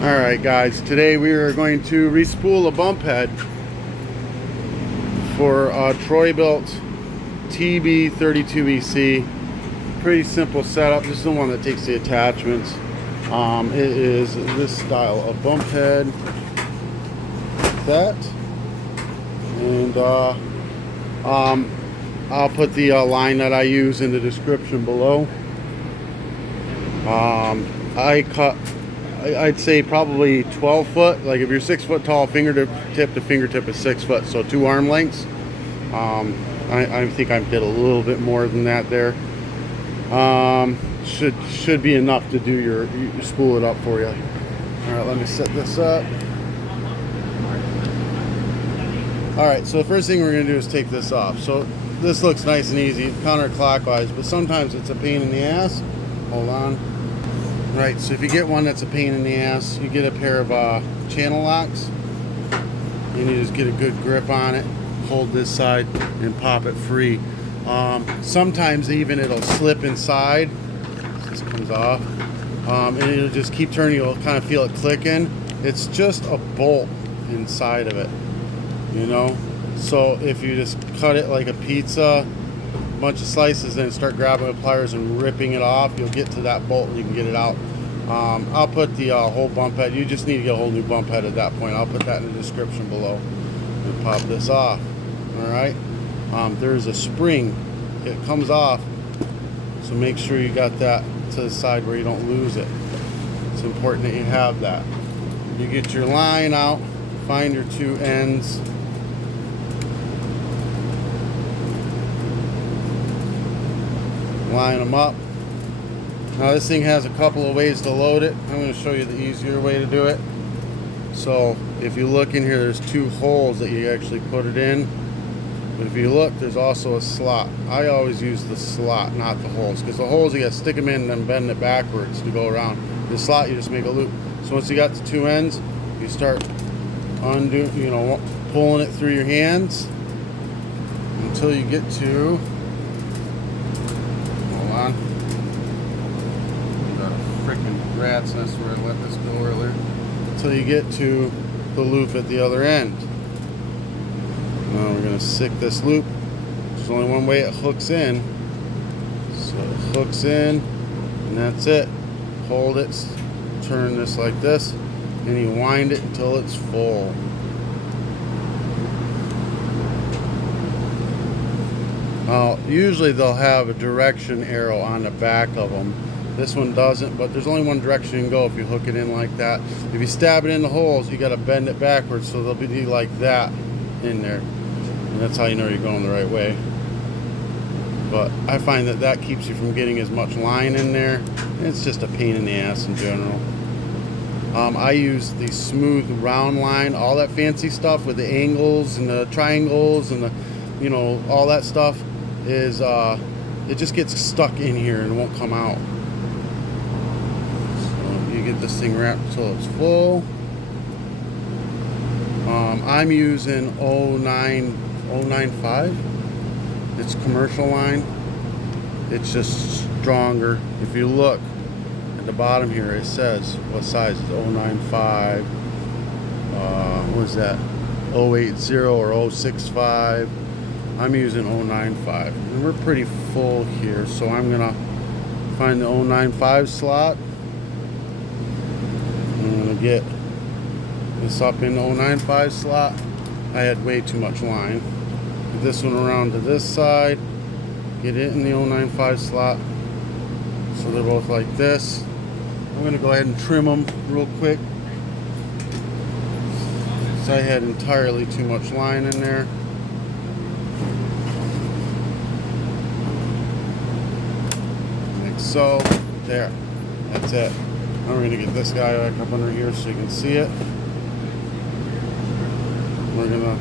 Alright guys, today we are going to respool a bump head for a Troy-bilt tb32 Pretty simple setup. This is the one that takes the attachments. It is this style of bump head, like that, and I'll put the line that I use in the description below. I'd say probably 12 foot. Like if you're 6 foot tall, fingertip to fingertip is 6 foot, so 2 arm lengths. I think I did a little bit more than that there. Should be enough to do your spool it up for you. All right, let me set this up. All right, so the first thing we're gonna do is take this off. So this looks nice and easy, counterclockwise, but sometimes it's a pain in the ass. Hold on. Right, so if you get one that's a pain in the ass, you get a pair of channel locks, and you just get a good grip on it, hold this side, and pop it free. Sometimes even it'll slip inside. This comes off, and it'll just keep turning. You'll kind of feel it clicking. It's just a bolt inside of it, you know. So if you just cut it like a pizza, a bunch of slices, and start grabbing with pliers and ripping it off, you'll get to that bolt and you can get it out. I'll put the whole bump head. You just need to get a whole new bump head at that point. I'll put that in the description below. And pop this off. All right. There's a spring. It comes off, so make sure you got that to the side where you don't lose it. It's important that you have that. You get your line out, find your 2 ends. Line them up. Now this thing has a couple of ways to load it. I'm going to show you the easier way to do it. So if you look in here, there's 2 holes that you actually put it in. But if you look, there's also a slot. I always use the slot, not the holes, because the holes you got to stick them in and then bend it backwards to go around. The slot, you just make a loop. So once you got the 2 ends, you start pulling it through your hands until you get to, hold on, got a freaking rat's nest where I let this go earlier, until you get to the loop at the other end. Now we're going to stick this loop. There's only one way it hooks in. So it hooks in, and that's it. Hold it, turn this like this, and you wind it until it's full. Usually they'll have a direction arrow on the back of them. This one doesn't, but there's only one direction you can go if you hook it in like that. If you stab it in the holes, you got to bend it backwards, so they'll be like that in there. And that's how you know you're going the right way. But I find that keeps you from getting as much line in there. It's just a pain in the ass in general. I use the smooth round line. All that fancy stuff with the angles and the triangles and the, all that stuff is it just gets stuck in here and won't come out. So you get this thing wrapped until it's full. I'm using 095. It's commercial line. It's just stronger. If you look at the bottom here, it says what size is 095. What is that? 080 or 065. I'm using 095. And we're pretty full here, so I'm gonna find the 095 slot. I'm gonna get this up in the 095 slot. I had way too much line. Get this one around to this side, get it in the 095 slot, so they're both like this. I'm going to go ahead and trim them real quick, so I had entirely too much line in there. Like so. There, that's it. Now we're going to get this guy back up under here so you can see it. We're going to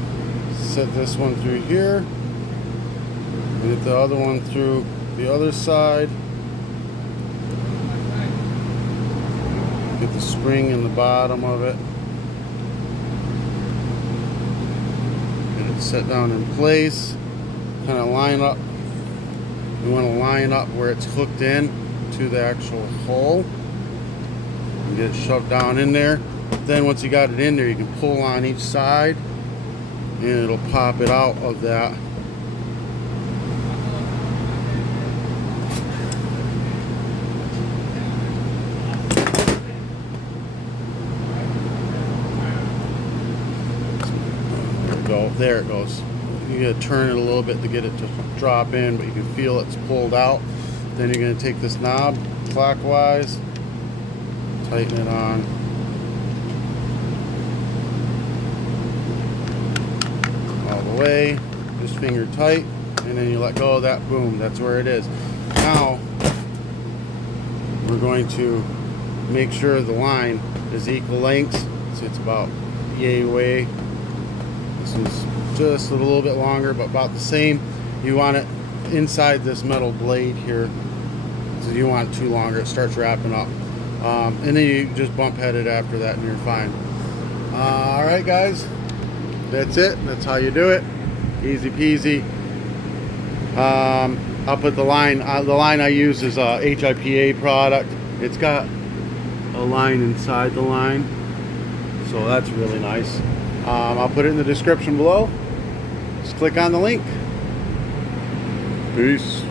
set this one through here and get the other one through the other side. Get the spring in the bottom of it. Get it set down in place. Kind of line up. We want to line up where it's hooked in to the actual hole. Get it shoved down in there. Then once you got it in there, you can pull on each side and it'll pop it out of that. There it goes. You gotta turn it a little bit to get it to drop in, but you can feel it's pulled out. Then you're gonna take this knob clockwise, tighten it on. All the way, just finger tight, and then you let go of that, boom, that's where it is. Now, we're going to make sure the line is equal lengths, so it's about yay way. This one's just a little bit longer, but about the same. You want it inside this metal blade here, so you want it too longer, it starts wrapping up. And then you just bump head it after that and you're fine. Alright guys, that's it. That's how you do it. Easy peasy. I'll put the line I use is a HIPA product. It's got a line inside the line, so that's really nice. I'll put it in the description below. Just click on the link. Peace.